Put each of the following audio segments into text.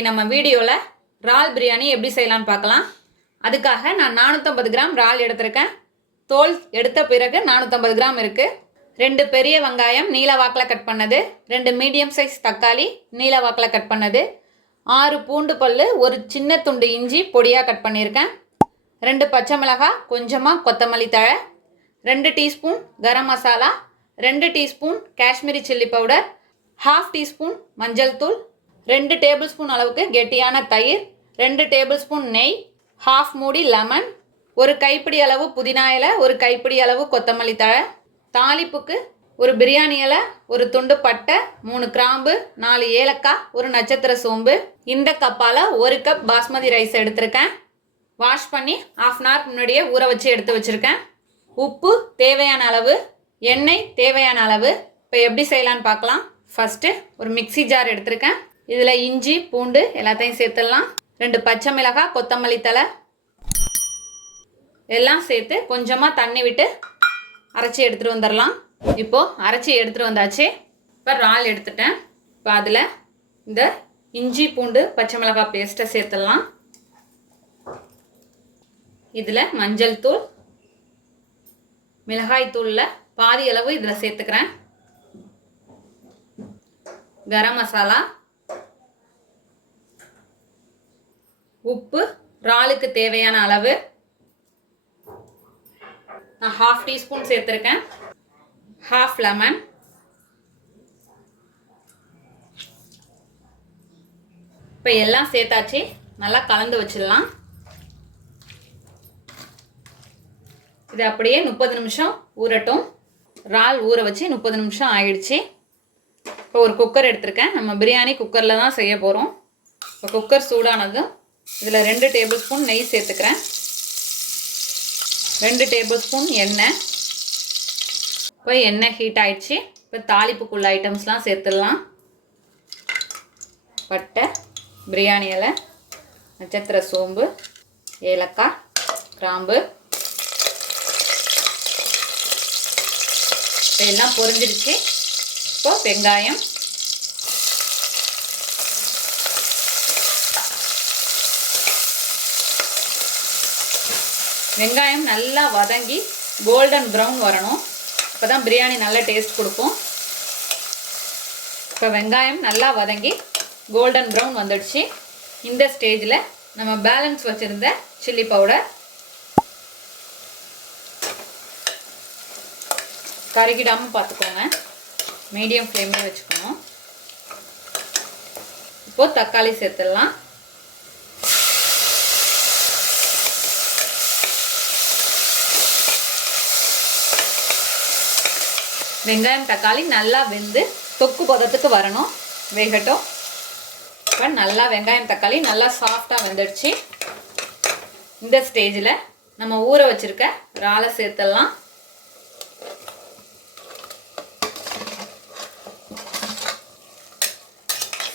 இன்னைக்கு நம்ம வீடியோவில் இறால் பிரியாணி எப்படி செய்யலான்னு பார்க்கலாம். அதுக்காக நான் 450 கிராம் இறால் எடுத்திருக்கேன். தோல் எடுத்த பிறகு 450 கிராம் இருக்குது. 2 பெரிய வெங்காயம் நீல வாக்கில் கட் பண்ணது, 2 மீடியம் சைஸ் தக்காளி நீல வாக்கில் கட் பண்ணது, 6 பூண்டு பல், ஒரு சின்ன துண்டு இஞ்சி பொடியாக கட் பண்ணியிருக்கேன், 2 பச்சை மிளகாய், கொஞ்சமாக கொத்தமல்லி தழை, 2 teaspoon garam masala, 2 teaspoon Kashmiri chilli powder, 1/2 teaspoon மஞ்சள் தூள், 2 டேபிள் ஸ்பூன் அளவுக்கு கெட்டியான தயிர், 2 டேபிள் ஸ்பூன் நெய், 1/2 மூடி லெமன், ஒரு கைப்பிடி அளவு புதினா இலை, ஒரு கைப்பிடி அளவு கொத்தமல்லி தழை, தாளிப்புக்கு ஒரு பிரியாணி இலை, ஒரு துண்டு பட்டை, 3 கிராம்பு, 4 ஏலக்காய், ஒரு நட்சத்திர சோம்பு. இந்த கப்பால் 1 கப் பாஸ்மதி ரைஸ் எடுத்திருக்கேன். வாஷ் பண்ணி 1/2 hour முன்னாடியே ஊற வச்சு எடுத்து வச்சுருக்கேன். உப்பு தேவையான அளவு, எண்ணெய் தேவையான அளவு. இப்போ எப்படி செய்யலான்னு பார்க்கலாம். ஃபஸ்ட்டு ஒரு மிக்சி ஜார் எடுத்திருக்கேன். இதில் இஞ்சி பூண்டு எல்லாத்தையும் சேர்த்துடலாம். 2 பச்சை மிளகாய், கொத்தமல்லி தழை எல்லாம் சேர்த்து கொஞ்சமாக தண்ணி விட்டு அரைச்சி எடுத்துகிட்டு வந்துடலாம். இப்போது அரைச்சி எடுத்துகிட்டு வந்தாச்சு. இப்போ இறால் எடுத்துட்டேன். இப்போ அதில் இந்த இஞ்சி பூண்டு பச்சை மிளகாய் பேஸ்ட்டை சேர்த்துடலாம். இதில் மஞ்சள் தூள், மிளகாய் தூளில் பாதி அளவு இதில் சேர்த்துக்கிறேன். கரம் மசாலா, உப்பு இறாலுக்கு தேவையான அளவு. நான் 1/2 டீஸ்பூன் சேர்த்துருக்கேன். 1/2 லெமன். இப்போ எல்லாம் சேர்த்தாச்சு. நல்லா கலந்து வச்சிடலாம். இது அப்படியே 30 நிமிஷம் ஊறட்டும். இறால் ஊற வச்சு 30 நிமிஷம் ஆயிடுச்சு. இப்போ ஒரு குக்கர் எடுத்திருக்கேன். நம்ம பிரியாணி குக்கரில் தான் செய்ய போகிறோம். இப்போ குக்கர் சூடானதும் இதில் 2 டேபிள் ஸ்பூன் நெய் சேர்த்துக்கிறேன், 2 டேபிள் ஸ்பூன் எண்ணெய். இப்போ எண்ணெய் ஹீட் ஆயிடுச்சு. இப்போ தாளிப்புக்குள்ள ஐட்டம்ஸ்லாம் சேர்த்துடலாம். பட்டை, பிரியாணி இலை, நட்சத்திர சோம்பு, ஏலக்காய், கிராம்பு. இப்போ எல்லாம் பொரிஞ்சிருச்சு. இப்போ வெங்காயம், வெங்காயம் நல்லா வதங்கி கோல்டன் ப்ரௌன் வரணும். இப்போ தான் பிரியாணி நல்ல டேஸ்ட் கொடுக்கும். இப்போ வெங்காயம் நல்லா வதங்கி கோல்டன் ப்ரௌன் வந்துடுச்சு. இந்த ஸ்டேஜில் நம்ம பேலன்ஸ் வச்சுருந்த சில்லி பவுடர், கருகிடாமல் பார்த்துக்கோங்க, மீடியம் ஃப்ளேமில் வச்சுக்கணும். இப்போது தக்காளி சேர்த்துடலாம். வெங்காயம் தக்காளி நல்லா வெந்து தொக்கு பதத்துக்கு வரணும், வேகட்டும். இப்போ நல்லா வெங்காயம் தக்காளி நல்லா சாஃப்டாக வெந்துடுச்சு. இந்த ஸ்டேஜில் நம்ம ஊற வச்சுருக்க இறாலை சேர்த்துடலாம்.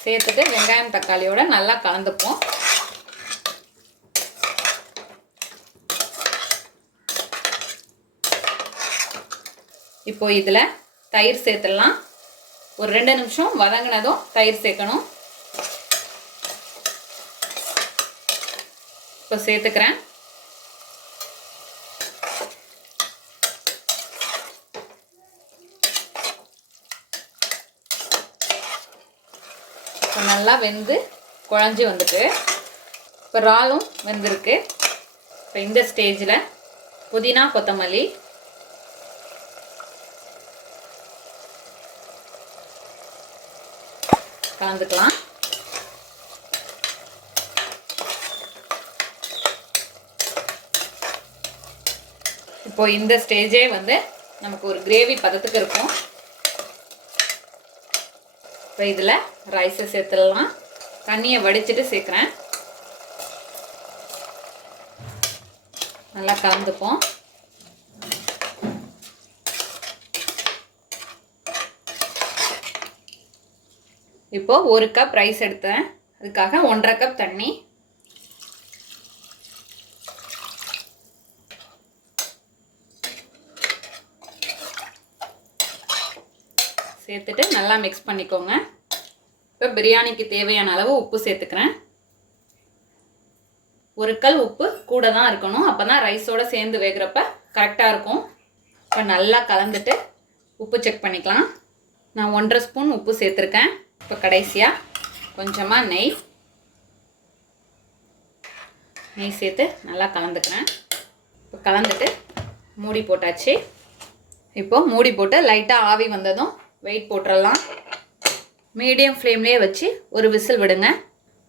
சேர்த்துட்டு வெங்காயம் தக்காளியோட நல்லா கலந்துப்போம். இப்போ இதில் தயிர் சேர்த்துடலாம். ஒரு 2 நிமிஷம் வதங்கினதும் தயிர் சேர்க்கணும். இப்போ சேர்த்துக்கிறேன். இப்போ நல்லா வெந்து குழஞ்சி வந்துட்டு, இப்போ இறாலும் வெந்திருக்கு. இப்போ இந்த ஸ்டேஜில் புதினா கொத்தமல்லி, கலந்துக்கலாம். இப்போ இந்த ஸ்டேஜே வந்து நமக்கு ஒரு கிரேவி பதத்துக்கு இருக்கும். இப்போ இதில் ரைஸை சேர்த்துடலாம். தண்ணியை வடிச்சிட்டு சேர்க்குறேன். நல்லா கலந்துப்போம். இப்போ 1 கப் ரைஸ் எடுத்தேன். அதுக்காக 1.5 கப் தண்ணி. சேர்த்துட்டு நல்லா மிக்ஸ் பண்ணிக்கோங்க. இப்போ பிரியாணிக்கு தேவையான அளவு உப்பு சேர்த்துக்கிறேன். ஒரு கல் உப்பு கூட தான் இருக்கணும், அப்போ தான் ரைஸோடு சேர்ந்து வேகிறப்ப கரெக்டாக இருக்கும். இப்போ நல்லா கலந்துட்டு உப்பு செக் பண்ணிக்கலாம். நான் 1.5 ஸ்பூன் உப்பு சேர்த்துருக்கேன். இப்போ கடைசியாக கொஞ்சமாக நெய் சேர்த்து நல்லா கலந்துக்கிறேன். இப்போ கலந்துட்டு மூடி போட்டாச்சு. இப்போ மூடி போட்டு லைட்டாக ஆவி வந்ததும் வெயிட் போட்டுடலாம். மீடியம் ஃப்ளேம்லேயே வச்சு ஒரு விசில் விடுங்க.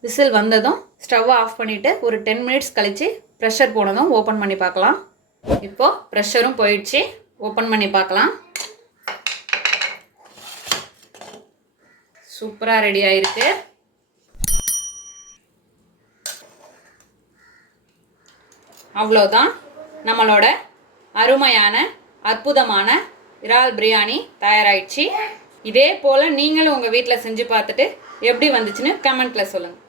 விசில் வந்ததும் ஸ்டவ்வை ஆஃப் பண்ணிவிட்டு ஒரு 10 மினிட்ஸ் கழித்து ப்ரெஷர் போனதும் ஓப்பன் பண்ணி பார்க்கலாம். இப்போது ப்ரெஷரும் போயிடுச்சு. ஓப்பன் பண்ணி பார்க்கலாம். சூப்பராக ரெடி ஆகிருக்கு. அவ்வளோதான், நம்மளோட அருமையான அற்புதமான இறால் பிரியாணி தயாராகிடுச்சு. இதே போல் நீங்களும் உங்கள் வீட்டில் செஞ்சு பார்த்துட்டு எப்படி வந்துச்சுன்னு கமெண்ட்டில் சொல்லுங்கள்.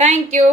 தேங்க்யூ.